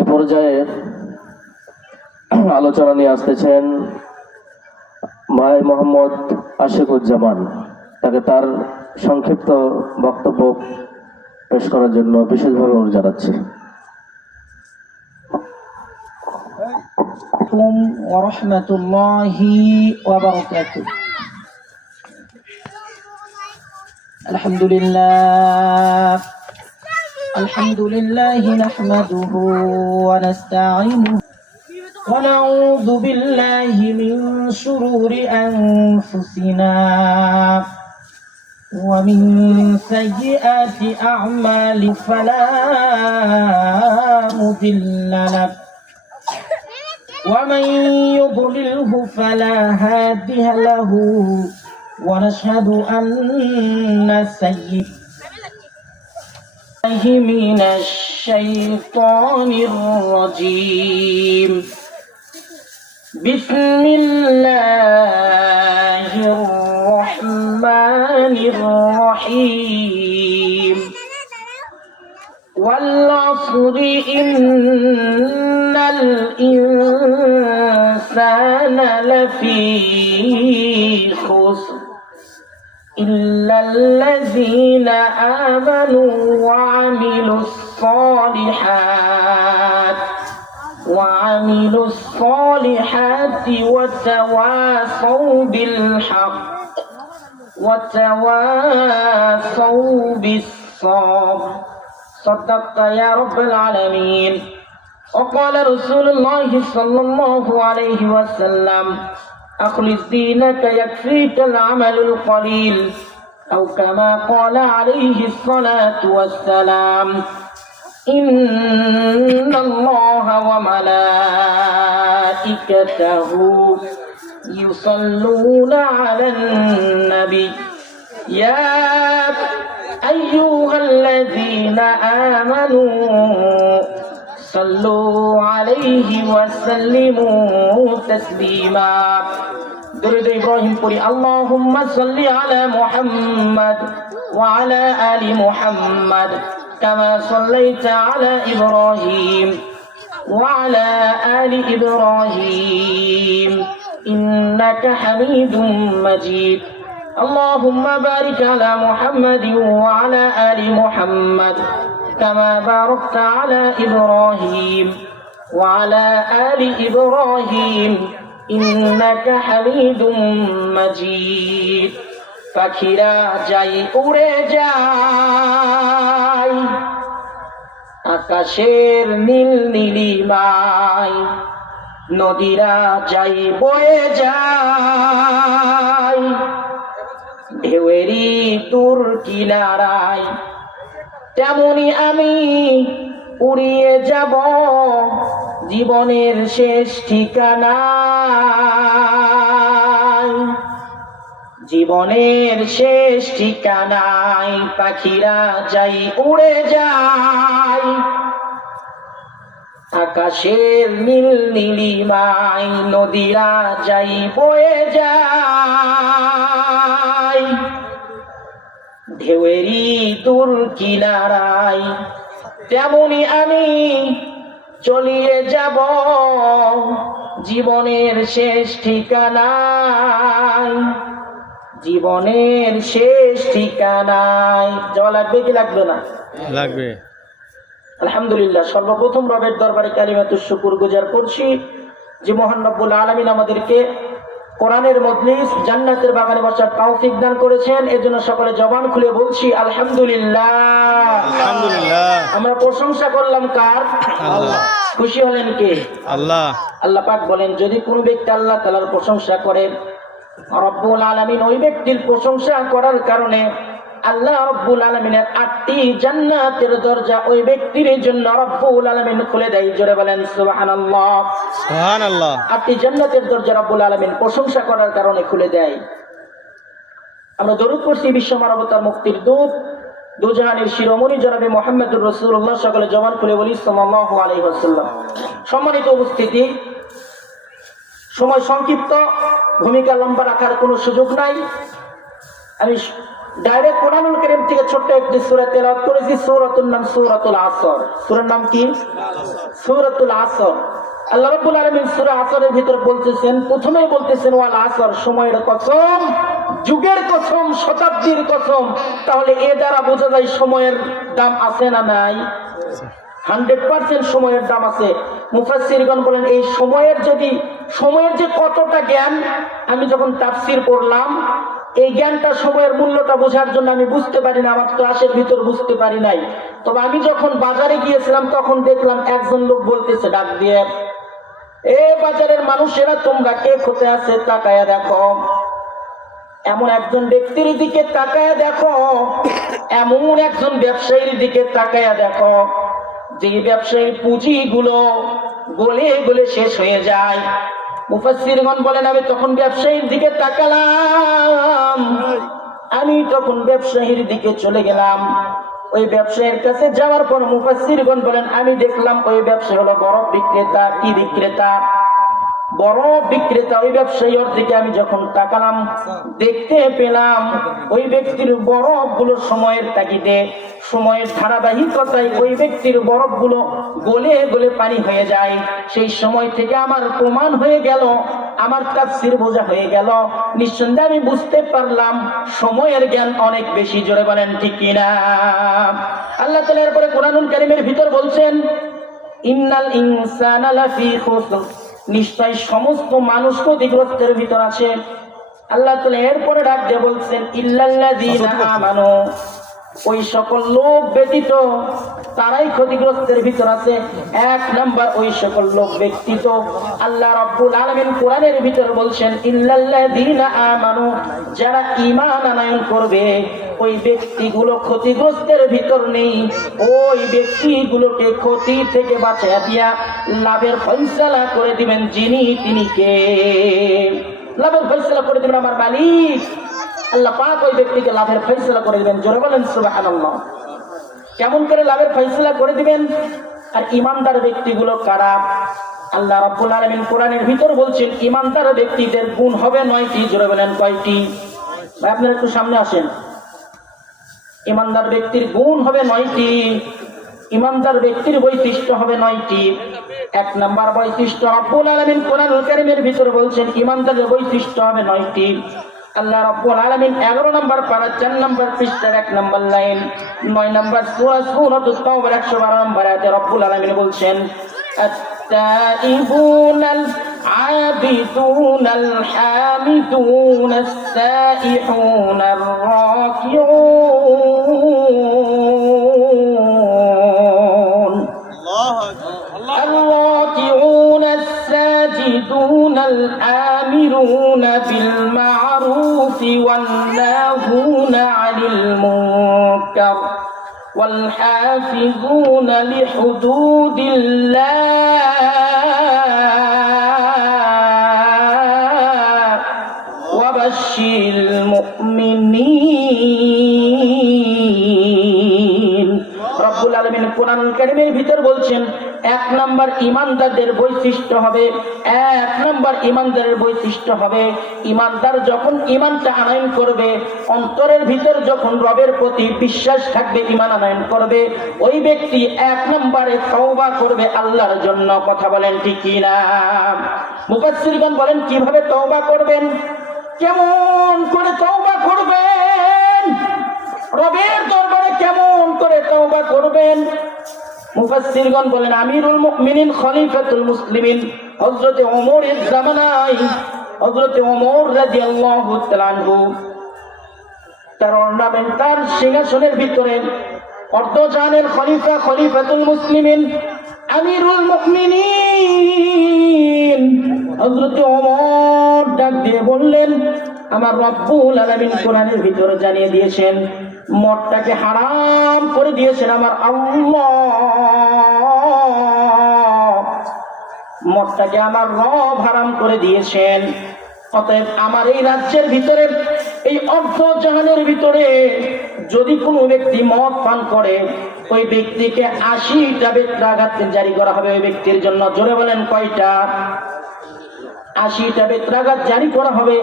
এ পর্যায়ে আলোচনা নিয়ে আসতেছেন ভাই মোহাম্মদ আশিকুজ্জামান। তাকে তার সংক্ষিপ্ত বক্তব্য পেশ করার জন্য বিশেষভাবে অনুরোধ জানাচ্ছি। ওয়ারাহমাতুল্লাহি ওয়া বারাকাতুহু। আলহামদুলিল্লাহি নাহমাদুহু ওয়া নাস্তাঈনুহু ওয়া নাউযু বিল্লাহি মিন শুরুরি আনফুসিনা ওয়া মিন সাইয়্যাতি আ'মালি ফালা মুদিল্লা লাহু ومن يضلله فلا هادي له ونشهد أن سيدنا من الشيطان الرجيم بسم الله الرحمن الرحيم والعصر إن الإنسان لفي خسر إلا الذين آمنوا وعملوا الصالحات وتواصوا بالحق وتواصوا بالصبر صدقت يا رب العالمين. وقال رسول الله صلى الله عليه وسلم أخلص دينك يكفيك العمل القليل أو كما قال عليه الصلاة والسلام إن الله وملائكته يصلون على النبي يا أيها الذين آمنوا صلوا عليه وسلموا تسليما. درود إبراهيم قولي اللهم صل على محمد وعلى آل محمد كما صليت على إبراهيم وعلى آل إبراهيم إنك حميد مجيد. اللهم بارك على محمد وعلى آل محمد كما باركت على إبراهيم وعلى آل إبراهيم إنك حميد مجيد. পাখিরা যাই উড়ে যায় আকাশের নীল নীলিমায়, নদীরা যাই বয়ে যায় ঢেউয়েরই দূর কিনারায়, তেমনি আমি উড়িয়ে যাব জীবনের শেষ ঠিকানায়। জীবনের শেষ ঠিকানায় পাখিরা যাই উড়ে যায় আকাশের নীল নীলিমায়, নদীরা যাই বয়ে যায় ঢেউয়েরই দূর কিনারায়, তেমনি আমি চলিয়ে যাব জীবনের শেষ ঠিকানায়। জীবনের শেষ ঠিকানায় যাওয়া লাগবে কি লাগবে না? লাগবে। আলহামদুলিল্লাহ, সর্বপ্রথম রবের দরবারে কালিমাতুশ শুকর গুজার করছি যে মহান রব্বুল আলামিন আমাদেরকে কোরআনের মজলিস জান্নাতের বাগানে বসার তৌফিক দান করেছেন। এজন্য সকলে জবান খুলে বলছি আলহামদুলিল্লাহ। আলহামদুলিল্লাহ। আমরা প্রশংসা করলাম কার? আল্লাহ। খুশি হলেন কে? আল্লাহ। আল্লাহ পাক বলেন যদি কোনো ব্যক্তি আল্লাহ তাআলার প্রশংসা করে, রব্বুল আলামিন ওই ব্যক্তির প্রশংসা করার কারণে আল্লাহ রব্বুল আলামিনের 8টি জান্নাতের দরজা ওই ব্যক্তির জন্য রব্বুল আলামিন খুলে দেয়। জোরে বলেন সুবহানাল্লাহ। সুবহানাল্লাহ। 8টি জান্নাতের দরজা রব্বুল আলামিন প্রশংসা করার কারণে খুলে দেয়। আমরা দরুদ পড়ছি বিশ্ব মানবতার মুক্তির দূত দুজাহানের শিরোমণি জনাবে মুহাম্মদুর রাসূলুল্লাহ, সকলে জবান খুলে বলি সাল্লাল্লাহু আলাইহি ওয়াসাল্লাম। সম্মানিত উপস্থিতি, সময় সংক্ষিপ্ত, ভূমিকা লম্বা রাখার কোনো সুযোগ নাই। আমি ডাইরেক্ট কোরআনুল কারীম থেকে ছোট্ট একটি সূরা তেলাওয়াত করেছি। সূরাতুর নাম সূরাতুল আসর। সূরার নাম কি? সূরাতুল আসর। আল্লাহ রাব্বুল আলামিন সূরা আসরের ভিতর বলতেছেন, প্রথমেই বলতেছেন ওয়াল আসর, সময়ের কসম, যুগের কসম, শতাব্দীর কসম। তাহলে এ দ্বারা বোঝা যায় সময়ের দাম আছে না নাই? 100% সময়ের দাম আছে। মুফাসসিরগণ বলেন এই সময়ের যে কতটা জ্ঞান, আমি যখন তাফসীর পড়লাম এই জ্ঞানটা, সময়ের মূল্যটা বোঝার জন্য আমি বুঝতে পারি না, আমার ক্লাসের ভিতর বুঝতে পারি নাই। তবে আমি যখন বাজারে গিয়েছিলাম তখন দেখলাম একজন লোক বলতেছে ডাক দিয়ে, এ বাজারের মানুষেরা তোমরা কে কোথায় আছে তাকায়া দেখো। এমন একজন ব্যক্তির দিকে তাকায়া দেখো, এমন একজন ব্যবসায়ীর দিকে তাকায়া দেখো যে ব্যবসায়ীর পুঁজিগুলো গলে গলে শেষ হয়ে যায়। মুফাসসিরগণ বলেন আমি তখন ব্যবসায়ীর দিকে তাকালাম, আমি তখন ব্যবসায়ীর দিকে চলে গেলাম। ওই ব্যবসায়ীর কাছে যাওয়ার পর মুফাসসিরগণ বলেন আমি দেখলাম ওই ব্যবসায়ী হলো বড় বিক্রেতা। কি বিক্রেতা? বড় বিক্রেতা। ওই ব্যবসায়ীর দিকে আমি যখন তাকালাম দেখতে পেলাম ওই ব্যক্তির বরফগুলো সময়ের তাগিদে, সময়ের ধারাবাহিকতায় ওই ব্যক্তির বরফগুলো গলে গলে পানি হয়ে যায়। সেই সময় থেকে আমার প্রমাণ হয়ে গেল, আমার তাফসীর বোঝা হয়ে গেল, নিঃসন্দেহে আমি বুঝতে পারলাম সময়ের জ্ঞান অনেক বেশি। জোরে বলেন ঠিক কিনা? আল্লাহ তাআলা এরপরে কোরআনুল কারীমের ভিতর বলছেন ইন্নাল ইনসানা লাফি খুসর, নিশ্চয় সমস্ত মানুষ ক্ষতিগ্রস্তের ভিতর আছে। আল্লাহ তাআলা এরপরে ডাক দিয়ে বলছেন ইল্লাল্লাযীনা আমানু, ওই সকল লোক ব্যতীত তারাই ক্ষতিগ্রস্তের ভিতর আছে। এক নাম্বার ওই সকল লোক ব্যতীত আল্লাহ রাব্বুল আলামিন কোরআনের ভিতর বলছেন ইল্লাল্লাযীনা আমানু, যারা ঈমান আনয়ন করবে ওই ব্যক্তিগুলো ক্ষতিগ্রস্তের ভিতর নেই। ওই ব্যক্তিগুলোকে ক্ষতি থেকে বাঁচিয়ে দিয়া লাভের ফয়সালা করে দিবেন যিনি, তিনি কে? লাভের ফয়সালা করে দিবেন আমার মালিক আল্লাহ পাক। ওই ব্যক্তিকে লাভের ফয়সালা করে দিবেন। জোরে বলেন সুবহানাল্লাহ। কেমন করে লাভের ফয়সালা করে দিবেন? আর ঈমানদার ব্যক্তিগুলো কারা? আল্লাহ রাব্বুল আলামিন কোরআনের ভিতর বলছেন ঈমানদার ব্যক্তিদের গুণ হবে 9টি। জোরে বলেন কয়টি? ভাই আপনারা একটু সামনে আসেন। ঈমানদার ব্যক্তির গুণ হবে 9টি, ঈমানদার ব্যক্তির বৈশিষ্ট্য হবে 9টি। এক নাম্বার বৈশিষ্ট্য রাব্বুল আলামিন কোরআনুল কারীমের ভিতর বলছেন ঈমানদারের বৈশিষ্ট্য হবে 9টি। আল্লাহ রাব্বুল আলামিন 11 নম্বর পারা 4 নম্বর পৃষ্ঠার 1 নম্বর লাইন 9 নম্বর সূরাতুত তাওবার 112 নম্বর আয়াতে রাব্বুল আলামিন বলছেন التائبون العابدون الحامدون السائحون الراكعون الراكعون الساجدون الآمرون بالمعروف والناهون عن المنكر والحافظون لحدود الله وبشر المؤمنين। রব্বুল আলামিন কোরআনুল কারীমের ভিতর বলছেন এক নাম্বার ঈমানদারদের বৈশিষ্ট্য হবে, এক নাম্বার ঈমানদারের বৈশিষ্ট্য হবে ঈমানদার যখন ঈমানটা আনয়ন করবে, অন্তরের ভিতর যখন রবের প্রতি বিশ্বাস থাকবে, ঈমান আনয়ন করবে, ওই ব্যক্তি এক নম্বরে তওবা করবে আল্লাহর জন্য। কথা বলেন ঠিক কি না? মুফাসসিরগণ বলেন কিভাবে তওবা করবেন, কেমন করে তওবা করবেন, রবের দরবারে কেমন করে তওবা করবেন? মুফাসসিরগণ বলেন আমিরুল মুমিনিন খলিফাতুল মুসলিমিন হযরত ওমরের জামানায় হযরত ওমর রাদিয়াল্লাহু তাআলা আনহু তার অর্নামেন্টাল সিংহাসনের ভিতরে অর্ধজাহানের খলিফা, খলিফাতুল মুসলিমিন, আমিরুল মুমিনিন হযরত ওমর ডাক দিয়ে বললেন আমার রব্বুল আলামিন কোরআনের ভিতরে জানিয়ে দিয়েছেন, মদটাকে হারাম করে দিয়েছেন আমার আল্লাহ, মদটাকে আমার রব হারাম করে দিয়েছেন। অতএব আমার এই রাজ্যের ভিতরে, এই অর্ধ জাহানের ভিতরে যদি কোনো ব্যক্তি মদ পান করে, ওই ব্যক্তিকে 80টা বেত্রাঘাত জারি করা হবে ওই ব্যক্তির জন্য। জোরে বলেন কয়টা? 80টা বেত্রাঘাত জারি করা হবে।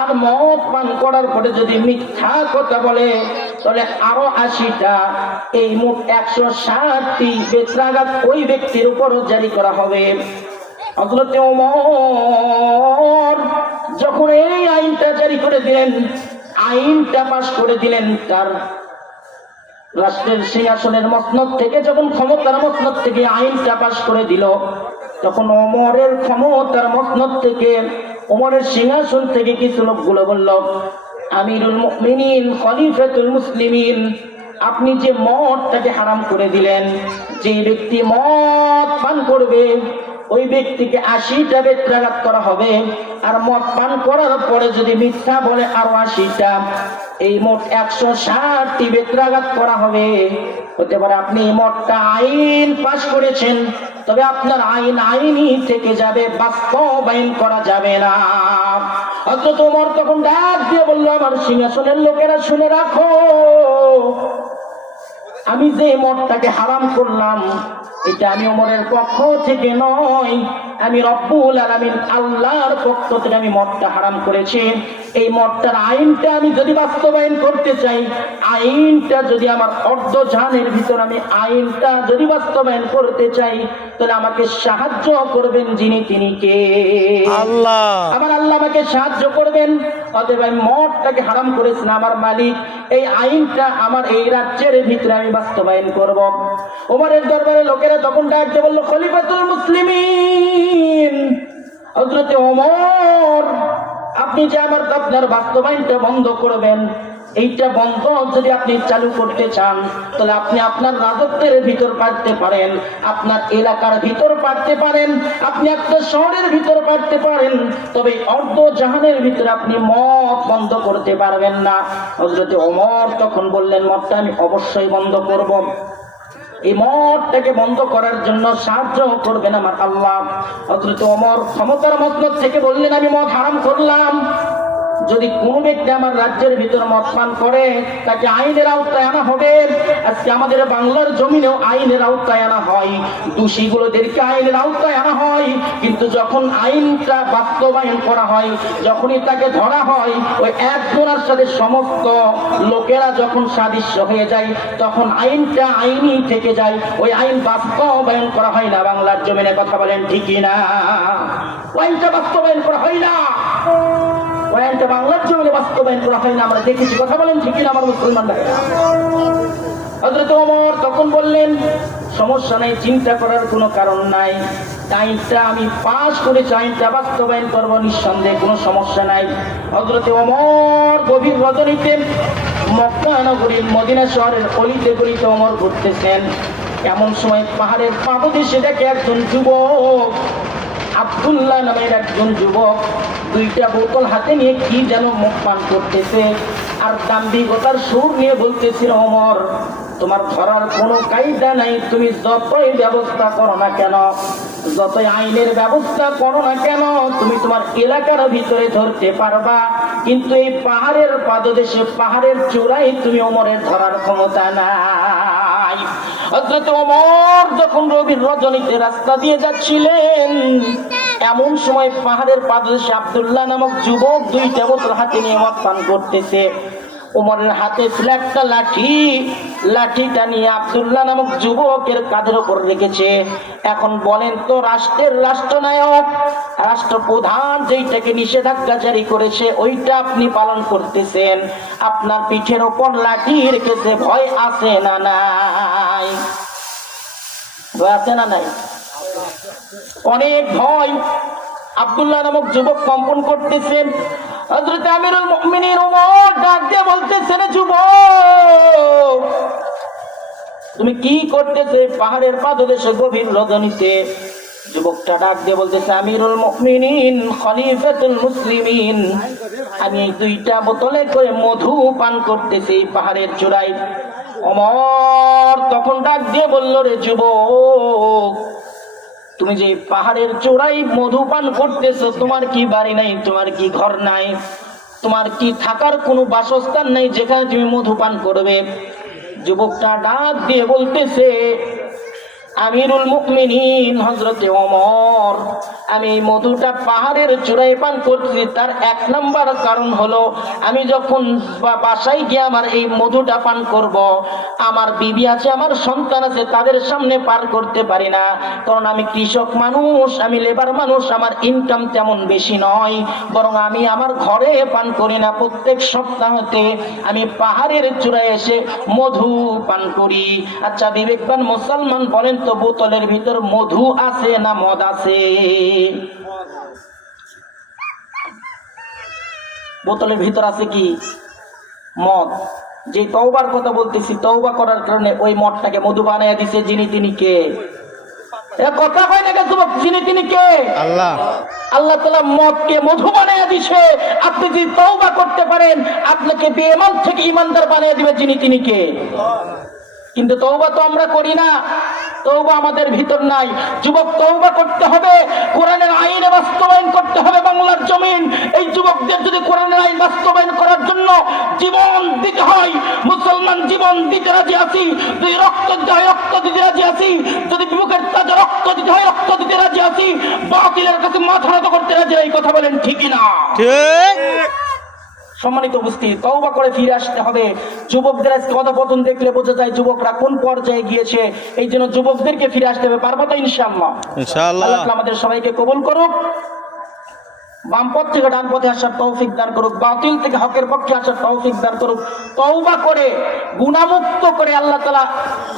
আর মদ পান করার পরে যদি মিথ্যা কথা বলে তাহলে আরো 80টা, এই মোট 160টি বেত্রাঘাত ওই ব্যক্তির উপরও জারি করা হবে। হযরতে ওমর যখন এই আইনটা জারি করে দিলেন, আইনটা পাশ করে দিলেন, তার রাষ্ট্রের সিংহাসনের মসনদ থেকে যখন ক্ষমতার মসনদ থেকে আইনটা পাশ করে দিল, তখন ওমরের ক্ষমতার মসনদ থেকে, ওমরের সিংহাসন থেকে কিছু লোকগুলো বলল, আমিরুল মুমিনিন খলিফাতুল মুসলিমিন, আপনি যে মদটাকে হারাম করে দিলেন, যে ব্যক্তি মদ পান করবে ওই ব্যক্তিকে 80টা বেত্রাঘাত করা হবে, আর মদ পান করার পরে যদি মিথ্যা বলে আরো 80টা, এই মোট 160টি বেত্রাঘাত করা হবে। হতে পারে আপনি মদটা আইন পাশ করেছেন, তবে আপনার আইন আইনই থেকে যাবে, বাস্তবায়ন করা যাবে না। হযরত ওমর তখন ডাক দিয়ে বলল, আমার সিংহাসনের লোকেরা শুনে রাখো, আমি যে মদটাকে হারাম করলাম এটা আমি ওমরের পক্ষ থেকে নয়, আমি রব্বুল আলামিন আল্লাহর পক্ষ থেকে আমি মদটা হারাম করেছি। এই মদটার আইনটা আমি যদি বাস্তবায়ন করতে চাই, আইনটা যদি আমার অর্ধ জাহানের ভিতর আমি আইনটা যদি বাস্তবায়ন করতে চাই, তাহলে আমাকে সাহায্য করবেন যিনি, তিনি কে? আল্লাহ। আমার আল্লাহ আমাকে সাহায্য করবেন। অতএব আমি মদটাকে হারাম করেছি, আমার মালিক, এই আইনটা আমার এই রাজ্যের ভিতরে আমি বাস্তবায়ন করব। ওমরের দরবারে লোকেরা তখন ডাকতে বলল, খলিফাতুল মুসলিমিন, হযরতে ওমর, আপনি যে আমার আপনার বাস্তবায়নটা বন্ধ করবেন, এইটা বন্ধ যদি আপনি চালু করতে চান, তাহলে আপনি আপনার রাজত্বের ভিতর পারতে পারেন, আপনার এলাকার ভিতর পারতে পারেন, আপনি আপনার শহরের ভিতর পারতে পারেন, তবে অর্ধ জাহানের ভিতরে আপনি মদ বন্ধ করতে পারবেন না। হযরতে ওমর তখন বললেন, মদটা আমি অবশ্যই বন্ধ করব। এই মদটাকে বন্ধ করার জন্য সাহায্য করবেন আমার আল্লাহ। হযরতে ওমর ক্ষমতার মসনদ থেকে বললেন, আমি মদ হারাম করলাম, যদি কোন ব্যক্তি আমার রাজ্যের ভিতর মদ পান করে তাকে আইনের আওতায় আনা হবে। আজকে আমাদের বাংলার জমিনেও আইনের আওতায় আনা হয়, দোষীগুলোদেরকে আইনের আওতায় আনা হয়, কিন্তু যখন আইনটা বাস্তবায়ন করা হয়, যখনই তাকে ধরা হয়, ওই একজনের সাথে সমস্ত লোকেরা যখন সাদৃশ্য হয়ে যায়, তখন আইনটা আইনই থেকে যায়, ওই আইন বাস্তবায়ন করা হয় না। বাংলার জমিনে কথা বলেন ঠিকই না? আইনটা বাস্তবায়ন করা হয় না, আইনটা বাংলার জমিনে বাস্তবায়ন করা হয় না, আমরা দেখেছি। কথা বলেন ঠিকই না আমার মুসলমান ভাইরা? হযরত ওমর তখন বললেন, সমস্যা নেই, চিন্তা করার কোনো কারণ নাই, আইনটা আমি পাশ করেছি, আইনটা বাস্তবায়ন করবো, নিঃসন্দেহে কোনো সমস্যা নাই। হযরত ওমর গভীর রজনীতে মক্কা নগরীর মদিনা শহরের অলিতে গলিতে ওমর ঘুরতেছেন। এমন সময় পাহাড়ের পাদদেশে দেখে একজন যুবক, আব্দুল্লাহ নামের একজন যুবক, 2টা বোতল হাতে নিয়ে কি যেন মুখ পান করতেছে, আর দাম্ভিকতার সুর নিয়ে বলতেছিল, ওমর, তোমার ধরার কোনো কায়দা নাই, তুমি যতই ব্যবস্থা করো না কেন, যতই আইনের ব্যবস্থা করো না কেন, তুমি তোমার এলাকার ভিতরে ধরতে পারবা, কিন্তু এই পাহাড়ের পাদদেশে, পাহাড়ের চূড়ায় তুমি ওমরের ধরার ক্ষমতা নাই। হযরত ওমর যখন রবির রজনীতে রাস্তা দিয়ে যাচ্ছিলেন, এমন সময় পাহাড়ের পাদদেশে আব্দুল্লাহ নামক যুবক 2টা বোতল হাতে নিয়ে মদ পান করতেছে। ওমরের হাতে ছিল একটা লাঠি, লাঠিটা নিয়ে আব্দুল্লাহ নামক যুবকের কাঁধের উপর রেখেছে। এখন বলেন তো, রাষ্ট্রের রাষ্ট্রনায়ক, রাষ্ট্রপ্রধান যেইটাকে নিষেধাজ্ঞা জারি করেছে ওইটা আপনি পালন করতেছেন, আপনার পিঠের ওপর লাঠি রেখেছে, ভয় আছে না নাই? ভয় আছে না নাই? অনেক ভয়। আব্দুল্লাহ নামক যুবক কম্পন করতেছেন। হযরত আমিরুল মুমিনিন ওমর ডাক দিয়ে বলতেছেন, যুবক, তুমি কি করতেছে পাহাড়ের পাদদেশে গভীর রজনীতে? যুবকটা ডাক দিয়ে বলতেছে, আমিরুল মুমিনিন খলিফাতুল মুসলিমিন, আমি 2টা বোতলে করে মধু পান করতেছি পাহাড়ের চূড়ায়। ওমর তখন ডাক দিয়ে বলল, রে যুবক, তুমি যে পাহাড়ের চূড়ায় মধু পান করতেছো, তোমার কি বাড়ি নাই, তোমার কি ঘর নাই, তোমার কি থাকার কোনো বাসস্থান নাই যেখানে তুমি মধু পান করবে? যুবকটা ডাক দিয়ে বলতেছে, আমিরুল মুমিনিন হযরতে ওমর, আমি এই মধুটা পাহাড়ের চূড়ায় পান করছি, তার 1 নম্বর কারণ হলো আমি যখন বাসায় গিয়ে আমার এই মধুটা পান করব, আমার বিবি আছে, আমার সন্তান আছে, তাদের সামনে পার করতে পারি না, কারণ আমি কৃষক মানুষ, আমি লেবার মানুষ, আমার ইনকাম তেমন বেশি নয়, বরং আমি আমার ঘরে পান করি না, প্রত্যেক সপ্তাহতে আমি পাহাড়ের চূড়ায় এসে মধু পান করি। আচ্ছা বিবেকবান মুসলমান বলেন তো, বোতলের ভিতর মধু আছে না মদ আছে? বোতলের ভিতর আছে কি? মদ। যে তওবার কথা বলতেছি, তওবা করার কারণে ওই মদটাকে মধু বানাইয়া দিছে যিনি তিনি কে? এ কথা কয় না যুবক, যিনি তিনি কে? আল্লাহ। আল্লাহ তাআলা মদকে মধু বানাইয়া দিছে। আপনি যদি তওবা করতে পারেন, আপনাকে বেঈমান থেকে ঈমানদার বানাইয়া দিবে যিনি তিনি কে? কিন্তু তওবা তো আমরা করি না, তওবা আমাদের ভিতর নাই। যুবক, তওবা করতে হবে, কোরআনের আইন বাস্তবায়ন করতে হবে বাংলার জমিন। এই যুবকদের যদি কোরআনের আইন বাস্তবায়ন করার জন্য জীবন দিতে হয়, মুসলমান জীবন দিতে রাজি আছি। যদি রক্ত দিতে হয় রক্ত দিতে রাজি আছি, যদি বুকের তাজা রক্ত দিতে হয় রক্ত দিতে রাজি আছি, বাতিলের কাছে মাথা নত করতে রাজি। এই কথা বলেন ঠিক না? ঠিক। সম্মানিত উপস্থিতি, তওবা করে ফিরে আসতে হবে। যুবকদের আজকে অধঃপতন দেখলে বোঝা যায় যুবকরা কোন পর্যায়ে গিয়েছে। এই জন্য যুবকদেরকে ফিরে আসতে হবে। পারবো তো ইনশাআল্লাহ? ইনশাআল্লাহ। আল্লাহ তাআলা আমাদের সবাইকে কবুল করুক, বাম পথ থেকে ডান পথে আসার তৌফিক দান করুক, বাতিল থেকে হকের পক্ষে আসার তৌফিক দান করুক। তওবা করে গুনাহমুক্ত করে আল্লাহ তাআলা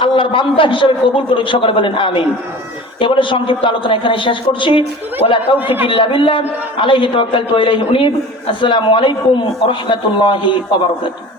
আল্লাহর বান্দা হিসেবে কবুল করুক। সকলে বলেন আমিন। এবারে সংক্ষিপ্ত আলোচনা এখানে শেষ করছি। ওয়ালা তাওফিক ইল্লা বিল্লাহ, আলাইহি তাওয়াক্কালতু ওয়া ইলাইহি উনীব। আসসালামু আলাইকুম ওয়া রাহমাতুল্লাহি ওয়া বারাকাতুহু।